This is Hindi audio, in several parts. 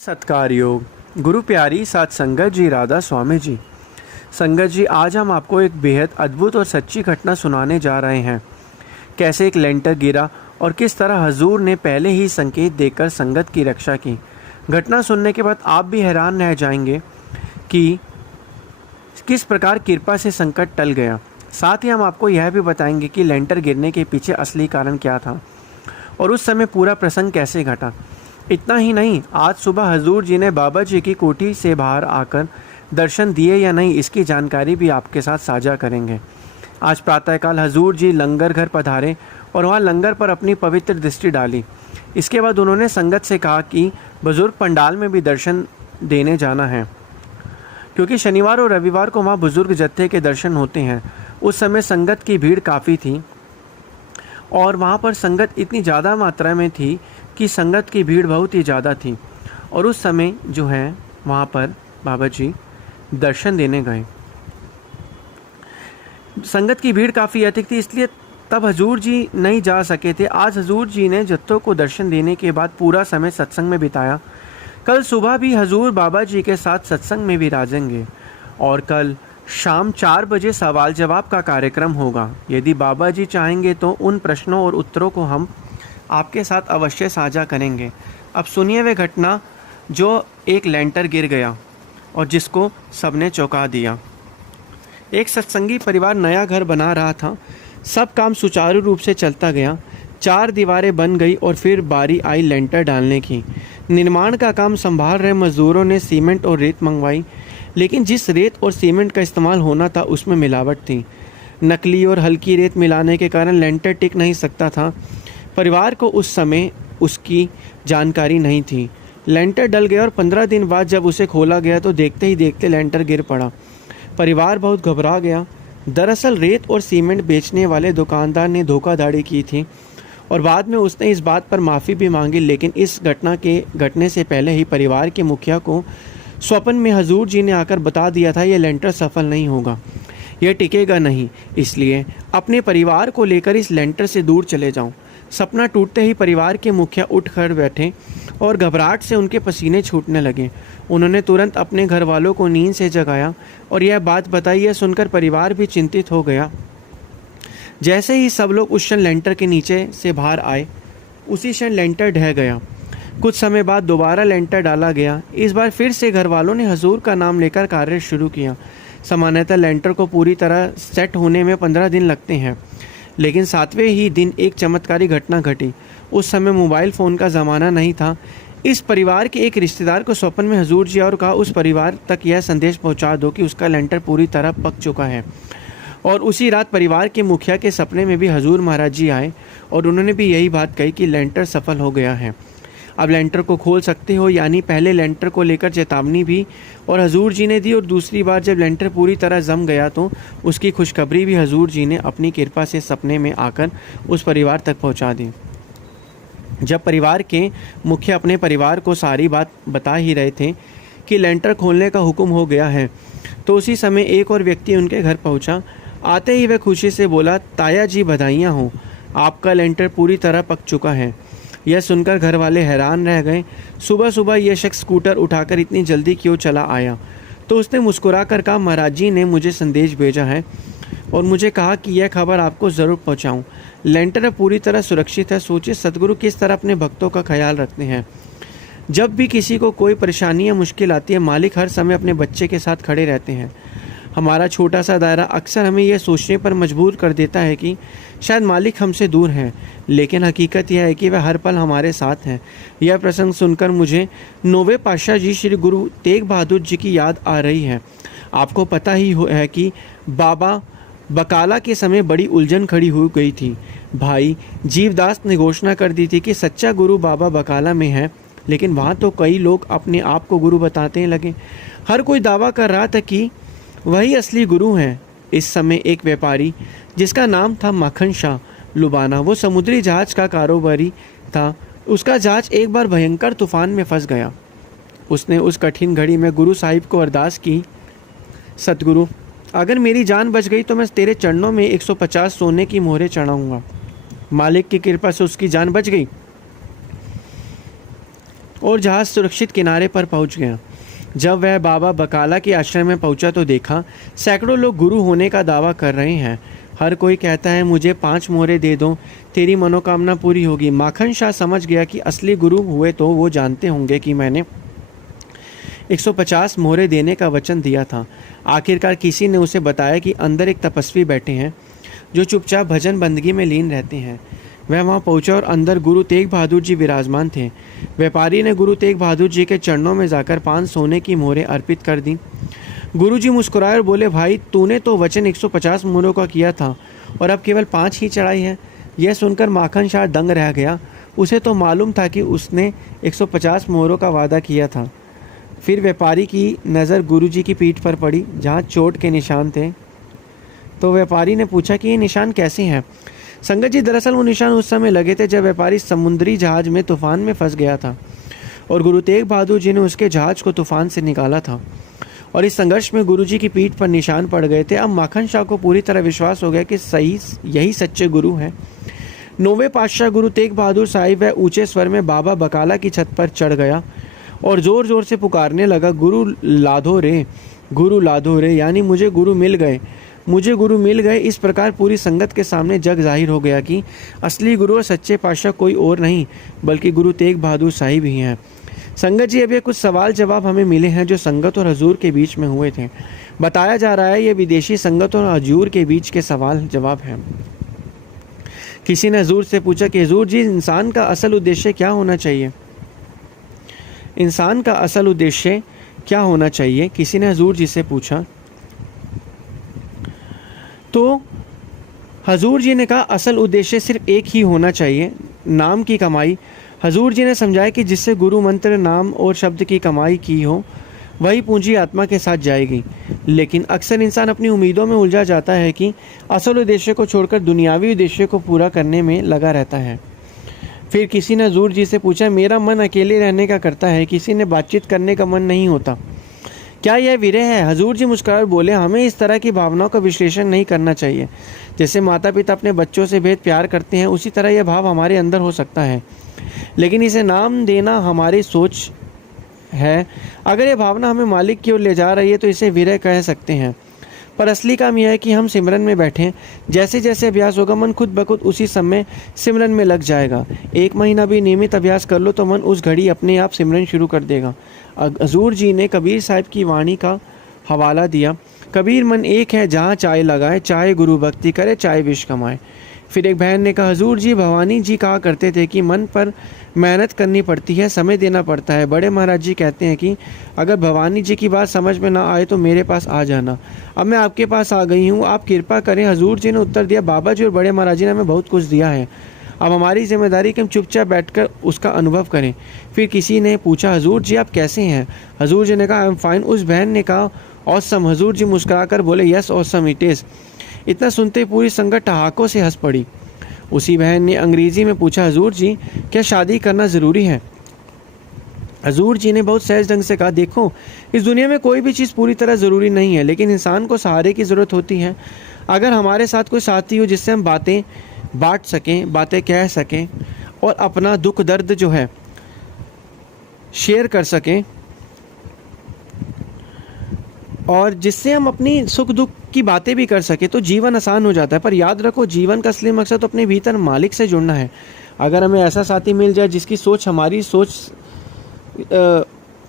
सत्कार योग गुरु प्यारी साथ संगत जी राधा स्वामी जी। संगत जी, आज हम आपको एक बेहद अद्भुत और सच्ची घटना सुनाने जा रहे हैं। कैसे एक लेंटर गिरा और किस तरह हजूर ने पहले ही संकेत देकर संगत की रक्षा की। घटना सुनने के बाद आप भी हैरान रह जाएंगे कि किस प्रकार कृपा से संकट टल गया। साथ ही हम आपको यह भी बताएंगे कि लेंटर गिरने के पीछे असली कारण क्या था और उस समय पूरा प्रसंग कैसे घटा। इतना ही नहीं, आज सुबह हजूर जी ने बाबा जी की कोठी से बाहर आकर दर्शन दिए या नहीं, इसकी जानकारी भी आपके साथ साझा करेंगे। आज प्रातःकाल हजूर जी लंगर घर पधारे और वहाँ लंगर पर अपनी पवित्र दृष्टि डाली। इसके बाद उन्होंने संगत से कहा कि बुजुर्ग पंडाल में भी दर्शन देने जाना है, क्योंकि शनिवार और रविवार को वहाँ बुजुर्ग जत्थे के दर्शन होते हैं। उस समय संगत की भीड़ काफ़ी थी और वहाँ पर संगत इतनी ज़्यादा मात्रा में थी कि संगत की भीड़ बहुत ही ज़्यादा थी। और उस समय जो है वहाँ पर बाबा जी दर्शन देने गए। संगत की भीड़ काफ़ी अधिक थी, इसलिए तब हजूर जी नहीं जा सके थे। आज हजूर जी ने जत्थों को दर्शन देने के बाद पूरा समय सत्संग में बिताया। कल सुबह भी हजूर बाबा जी के साथ सत्संग में विराजेंगे और कल शाम 4 बजे सवाल जवाब का कार्यक्रम होगा। यदि बाबा जी चाहेंगे तो उन प्रश्नों और उत्तरों को हम आपके साथ अवश्य साझा करेंगे। अब सुनिए वे घटना जो एक लेंटर गिर गया और जिसको सबने चौंका दिया। एक सत्संगी परिवार नया घर बना रहा था। सब काम सुचारू रूप से चलता गया। 4 दीवारें बन गई और फिर बारी आई लेंटर डालने की। निर्माण का काम संभाल रहे मजदूरों ने सीमेंट और रेत मंगवाई, लेकिन जिस रेत और सीमेंट का इस्तेमाल होना था उसमें मिलावट थी। नकली और हल्की रेत मिलाने के कारण लेंटर टिक नहीं सकता था। परिवार को उस समय उसकी जानकारी नहीं थी। लेंटर डल गया और 15 दिन बाद जब उसे खोला गया तो देखते ही देखते लेंटर गिर पड़ा। परिवार बहुत घबरा गया। दरअसल रेत और सीमेंट बेचने वाले दुकानदार ने धोखाधड़ी की थी और बाद में उसने इस बात पर माफ़ी भी मांगी, लेकिन इस घटना के घटने से पहले ही परिवार के मुखिया को स्वप्न में हजूर जी ने आकर बता दिया था यह लेंटर सफल नहीं होगा, यह टिकेगा नहीं, इसलिए अपने परिवार को लेकर इस लेंटर से दूर चले जाऊं। सपना टूटते ही परिवार के मुखिया उठ कर बैठे और घबराहट से उनके पसीने छूटने लगे। उन्होंने तुरंत अपने घर वालों को नींद से जगाया और यह बात बताई। यह सुनकर परिवार भी चिंतित हो गया। जैसे ही सब लोग उस क्षण लेंटर के नीचे से बाहर आए, उसी क्षण लेंटर ढह गया। कुछ समय बाद दोबारा लेंटर डाला गया। इस बार फिर से घर वालों ने हजूर का नाम लेकर कार्य शुरू किया। सामान्यतः लेंटर को पूरी तरह सेट होने में 15 दिन लगते हैं, लेकिन 7वें ही दिन एक चमत्कारी घटना घटी। उस समय मोबाइल फ़ोन का ज़माना नहीं था। इस परिवार के एक रिश्तेदार को स्वप्न में हजूर जी और कहा उस परिवार तक यह संदेश पहुंचा दो कि उसका लेंटर पूरी तरह पक चुका है। और उसी रात परिवार के मुखिया के सपने में भी हजूर महाराज जी आए और उन्होंने भी यही बात कही कि लेंटर सफल हो गया है, अब लेंटर को खोल सकते हो। यानी पहले लेंटर को लेकर चेतावनी भी और हजूर जी ने दी और दूसरी बार जब लेंटर पूरी तरह जम गया तो उसकी खुशखबरी भी हजूर जी ने अपनी कृपा से सपने में आकर उस परिवार तक पहुंचा दी। जब परिवार के मुखिया अपने परिवार को सारी बात बता ही रहे थे कि लेंटर खोलने का हुक्म हो गया है, तो उसी समय एक और व्यक्ति उनके घर पहुंचा। आते ही वह खुशी से बोला, ताया जी बधाइयाँ हों, आपका लेंटर पूरी तरह पक चुका है। यह सुनकर घर वाले हैरान रह गए। सुबह सुबह यह शख्स स्कूटर उठाकर इतनी जल्दी क्यों चला आया? तो उसने मुस्कुरा कर कहा, महाराज जी ने मुझे संदेश भेजा है और मुझे कहा कि यह खबर आपको ज़रूर पहुंचाऊं। लेंटर अब पूरी तरह सुरक्षित है। सोचिए सदगुरु किस तरह अपने भक्तों का ख्याल रखते हैं। जब भी किसी को कोई परेशानी या मुश्किल आती है, मालिक हर समय अपने बच्चे के साथ खड़े रहते हैं। हमारा छोटा सा दायरा अक्सर हमें यह सोचने पर मजबूर कर देता है कि शायद मालिक हमसे दूर हैं, लेकिन हकीकत यह है कि वह हर पल हमारे साथ हैं। यह प्रसंग सुनकर मुझे 9वें पातशाह जी श्री गुरु तेग बहादुर जी की याद आ रही है। आपको पता ही है कि बाबा बकाला के समय बड़ी उलझन खड़ी हो गई थी। भाई जीवदास ने घोषणा कर दी थी कि सच्चा गुरु बाबा बकाला में है, लेकिन वहाँ तो कई लोग अपने आप को गुरु बताते लगे। हर कोई दावा कर रहा था कि वही असली गुरु हैं। इस समय एक व्यापारी जिसका नाम था मक्खन शाह लुबाना, वो समुद्री जहाज का कारोबारी था। उसका जहाज एक बार भयंकर तूफान में फंस गया। उसने उस कठिन घड़ी में गुरु साहिब को अरदास की, सतगुरु अगर मेरी जान बच गई तो मैं तेरे चरणों में 150 सोने की मोहरें चढ़ाऊंगा। मालिक की कृपा से उसकी जान बच गई। और जहाज़ सुरक्षित किनारे पर पहुंच गया। जब वह बाबा बकाला के आश्रम में पहुंचा तो देखा सैकड़ों लोग गुरु होने का दावा कर रहे हैं। हर कोई कहता है मुझे 5 मोहरे दे दो, तेरी मनोकामना पूरी होगी। माखन शाह समझ गया कि असली गुरु हुए तो वो जानते होंगे कि मैंने 150 मोहरे देने का वचन दिया था। आखिरकार किसी ने उसे बताया कि अंदर एक तपस्वी बैठे हैं जो चुपचाप भजन बंदगी में लीन रहते हैं। वह वहाँ पहुंचा और अंदर गुरु तेग बहादुर जी विराजमान थे। व्यापारी ने गुरु तेग बहादुर जी के चरणों में जाकर 5 सोने की मोहरें अर्पित कर दी। गुरु जी मुस्कुराए और बोले, भाई तूने तो वचन 150 मोहरों का किया था और अब केवल 5 ही चढ़ाई है। यह सुनकर माखन शाह दंग रह गया। उसे तो मालूम था कि उसने 150 मोहरों का वादा किया था। फिर व्यापारी की नज़र गुरु जी की पीठ पर पड़ी जहाँ चोट के निशान थे। तो व्यापारी ने पूछा कि ये निशान कैसे हैं? संगत जी, दरअसल वो निशान उस समय लगे थे जब व्यापारी समुद्री जहाज में तूफान में फंस गया था और गुरु तेग बहादुर जी ने उसके जहाज को तूफान से निकाला था और इस संघर्ष में गुरु जी की पीठ पर निशान पड़ गए थे। अब माखन शाह को पूरी तरह विश्वास हो गया कि यही सच्चे गुरु हैं। 9वें पातशाह गुरु तेग बहादुर साहिब वह ऊंचे स्वर में बाबा बकाला की छत पर चढ़ गया और ज़ोर ज़ोर से पुकारने लगा, गुरु लाधो रे, गुरु लाधो रे, यानी मुझे गुरु मिल गए, मुझे गुरु मिल गए। इस प्रकार पूरी संगत के सामने जग जाहिर हो गया कि असली गुरु और सच्चे पातशाह कोई और नहीं बल्कि गुरु तेग बहादुर साहिब ही हैं। संगत जी, अब ये कुछ सवाल जवाब हमें मिले हैं जो संगत और हजूर के बीच में हुए थे। बताया जा रहा है ये विदेशी संगत और हजूर के बीच के सवाल जवाब हैं। किसी ने हजूर से पूछा कि हजूर जी, इंसान का असल उद्देश्य क्या होना चाहिए? इंसान का असल उद्देश्य क्या होना चाहिए? किसी ने हजूर जी से पूछा। तो हजूर जी ने कहा, असल उद्देश्य सिर्फ एक ही होना चाहिए, नाम की कमाई। हजूर जी ने समझाया कि जिससे गुरु मंत्र, नाम और शब्द की कमाई की हो वही पूंजी आत्मा के साथ जाएगी। लेकिन अक्सर इंसान अपनी उम्मीदों में उलझा जाता है कि असल उद्देश्य को छोड़कर दुनियावी उद्देश्य को पूरा करने में लगा रहता है। फिर किसी ने हजूर जी से पूछा, मेरा मन अकेले रहने का करता है, किसी ने बातचीत करने का मन नहीं होता, क्या यह विरह है? हजूर जी मुस्कुराकर बोले, हमें इस तरह की भावनाओं का विश्लेषण नहीं करना चाहिए। जैसे माता पिता अपने बच्चों से बेहद प्यार करते हैं, उसी तरह यह भाव हमारे अंदर हो सकता है, लेकिन इसे नाम देना हमारी सोच है। अगर यह भावना हमें मालिक की ओर ले जा रही है तो इसे विरह कह सकते हैं। पर असली काम यह है कि हम सिमरन में बैठें। जैसे जैसे अभ्यास होगा मन खुद ब खुद उसी समय सिमरन में लग जाएगा। 1 महीना भी नियमित अभ्यास कर लो तो मन उस घड़ी अपने आप सिमरन शुरू कर देगा। हजूर जी ने कबीर साहब की वाणी का हवाला दिया, कबीर मन एक है जहाँ चाय लगाए, चाहे गुरु भक्ति करे, चाहे विष कमाए। फिर एक बहन ने कहा, हजूर जी, भवानी जी कहा करते थे कि मन पर मेहनत करनी पड़ती है, समय देना पड़ता है। बड़े महाराज जी कहते हैं कि अगर भवानी जी की बात समझ में ना आए तो मेरे पास आ जाना। अब मैं आपके पास आ गई हूँ, आप कृपा करें। हजूर जी ने उत्तर दिया, बाबा जी और बड़े महाराज जी ने हमें बहुत कुछ दिया है, अब हमारी जिम्मेदारी कि हम चुपचाप बैठकर उसका अनुभव करें। फिर किसी ने पूछा, हजूर जी आप कैसे हैं? हजूर जी ने कहा, आई एम फाइन। उस बहन ने कहा, ऑसम। हजूर जी मुस्कुराकर बोले, यस ऑसम इट इज़। इतना सुनते पूरी संगत ठहाकों से हंस पड़ी। उसी बहन ने अंग्रेजी में पूछा, हजूर जी क्या शादी करना ज़रूरी है? हजूर जी ने बहुत सहज ढंग से कहा, देखो इस दुनिया में कोई भी चीज़ पूरी तरह ज़रूरी नहीं है, लेकिन इंसान को सहारे की ज़रूरत होती है। अगर हमारे साथ कोई साथी हो जिससे हम बातें बांट सकें, बातें कह सकें और अपना दुख दर्द जो है शेयर कर सकें और जिससे हम अपनी सुख दुख की बातें भी कर सके तो जीवन आसान हो जाता है। पर याद रखो, जीवन का असली मकसद तो अपने भीतर मालिक से जुड़ना है। अगर हमें ऐसा साथी मिल जाए जिसकी सोच हमारी सोच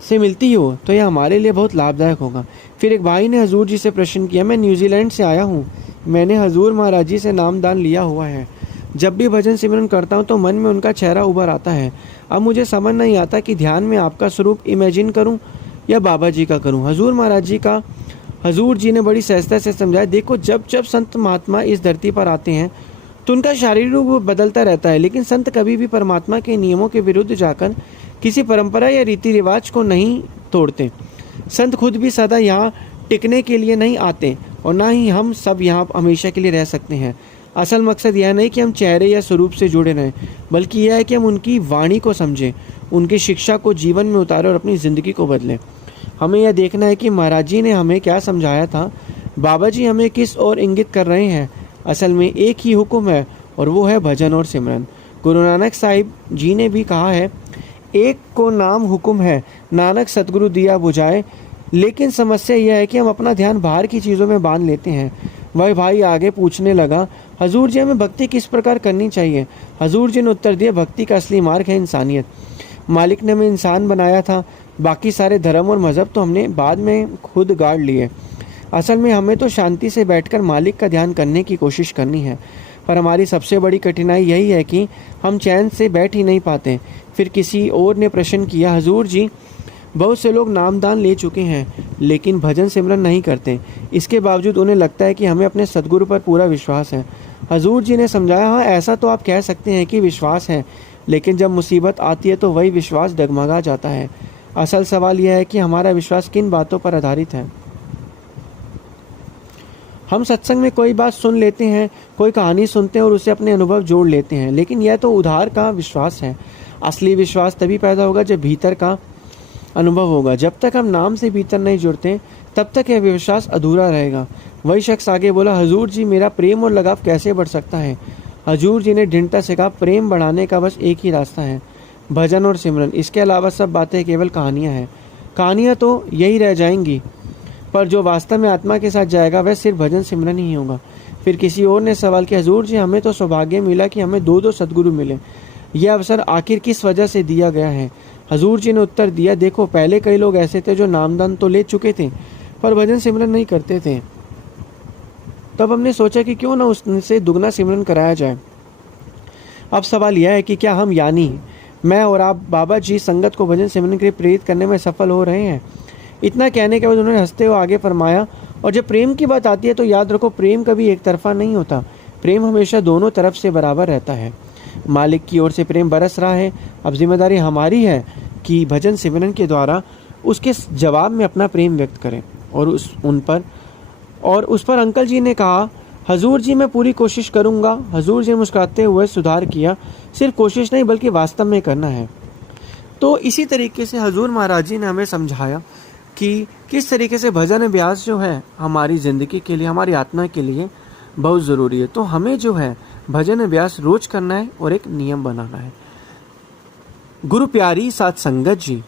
से मिलती हो तो यह हमारे लिए बहुत लाभदायक होगा। फिर एक भाई ने हजूर जी से प्रश्न किया, मैं न्यूजीलैंड से आया हूँ, मैंने हजूर महाराज जी से नामदान लिया हुआ है। जब भी भजन सिमरन करता हूँ तो मन में उनका चेहरा उभर आता है। अब मुझे समझ नहीं आता कि ध्यान में आपका स्वरूप इमेजिन करूँ या बाबा जी का करूँ। हजूर महाराज जी का हजूर जी ने बड़ी सहजता से समझाया, देखो जब जब संत महात्मा इस धरती पर आते हैं तो उनका शारीरिक रूप बदलता रहता है, लेकिन संत कभी भी परमात्मा के नियमों के विरुद्ध जाकर किसी परंपरा या रीति रिवाज को नहीं तोड़ते। संत खुद भी सदा यहाँ टिकने के लिए नहीं आते और ना ही हम सब यहाँ हमेशा के लिए रह सकते हैं। असल मकसद यह नहीं कि हम चेहरे या स्वरूप से जुड़े रहें, बल्कि यह है कि हम उनकी वाणी को समझें, उनकी शिक्षा को जीवन में उतारें और अपनी ज़िंदगी को बदलें। हमें यह देखना है कि महाराज जी ने हमें क्या समझाया था, बाबा जी हमें किस ओर इंगित कर रहे हैं। असल में एक ही हुक्म है और वो है भजन और सिमरन। गुरु नानक साहिब जी ने भी कहा है, एक को नाम हुक्म है, नानक सतगुरु दिया बुझाए। लेकिन समस्या यह है कि हम अपना ध्यान बाहर की चीज़ों में बांध लेते हैं। वह भाई आगे पूछने लगा, हजूर जी हमें भक्ति किस प्रकार करनी चाहिए? हजूर जी ने उत्तर दिया, भक्ति का असली मार्ग है इंसानियत। मालिक ने हमें इंसान बनाया था, बाकी सारे धर्म और मज़हब तो हमने बाद में खुद गाड़ लिए। असल में हमें तो शांति से बैठकर मालिक का ध्यान करने की कोशिश करनी है, पर हमारी सबसे बड़ी कठिनाई यही है कि हम चैन से बैठ ही नहीं पाते। फिर किसी और ने प्रश्न किया, हजूर जी बहुत से लोग नामदान ले चुके हैं लेकिन भजन सिमरन नहीं करते, इसके बावजूद उन्हें लगता है कि हमें अपने सद्गुरु पर पूरा विश्वास है। हजूर जी ने समझाया, हाँ ऐसा तो आप कह सकते हैं कि विश्वास है, लेकिन जब मुसीबत आती है तो वही विश्वास डगमगा जाता है। असल सवाल यह है कि हमारा विश्वास किन बातों पर आधारित है। हम सत्संग में कोई बात सुन लेते हैं, कोई कहानी सुनते हैं और उसे अपने अनुभव जोड़ लेते हैं, लेकिन यह तो उधार का विश्वास है। असली विश्वास तभी पैदा होगा जब भीतर का अनुभव होगा। जब तक हम नाम से भीतर नहीं जुड़ते तब तक यह विश्वास अधूरा रहेगा। वही शख्स आगे बोला, हजूर जी मेरा प्रेम और लगाव कैसे बढ़ सकता है? हजूर जी ने ढिंढता से कहा, प्रेम बढ़ाने का बस एक ही रास्ता है, भजन और सिमरन। इसके अलावा सब बातें केवल कहानियाँ हैं। कहानियाँ तो यही रह जाएंगी, पर जो वास्तव में आत्मा के साथ जाएगा वह सिर्फ भजन सिमरन ही होगा। फिर किसी और ने सवाल किया, हजूर जी हमें तो सौभाग्य मिला कि हमें दो सद्गुरु मिले, यह अवसर आखिर किस वजह से दिया गया है? हजूर जी ने उत्तर दिया, देखो पहले कई लोग ऐसे थे जो नामदान तो ले चुके थे पर भजन सिमरन नहीं करते थे। तब हमने सोचा कि क्यों ना उससे दुगना सिमरन कराया जाए। अब सवाल यह है कि क्या हम यानी मैं और आप बाबा जी संगत को भजन सिमरन के लिए प्रेरित करने में सफल हो रहे हैं? इतना कहने के बाद उन्होंने हंसते हुए आगे फरमाया, और जब प्रेम की बात आती है तो याद रखो प्रेम कभी एक तरफा नहीं होता, प्रेम हमेशा दोनों तरफ से बराबर रहता है। मालिक की ओर से प्रेम बरस रहा है, अब जिम्मेदारी हमारी है कि भजन सिमरन के द्वारा उसके जवाब में अपना प्रेम व्यक्त करें। और उस पर अंकल जी ने कहा, हजूर जी मैं पूरी कोशिश करूंगा। हजूर जी ने मुस्कुराते हुए सुधार किया, सिर्फ कोशिश नहीं बल्कि वास्तव में करना है। तो इसी तरीके से हजूर महाराज जी ने हमें समझाया कि किस तरीके से भजन अभ्यास जो है हमारी ज़िंदगी के लिए, हमारी आत्मा के लिए बहुत ज़रूरी है। तो हमें जो है भजन अभ्यास रोज करना है और एक नियम बनाना है। गुरु प्यारी साथ संगत जी।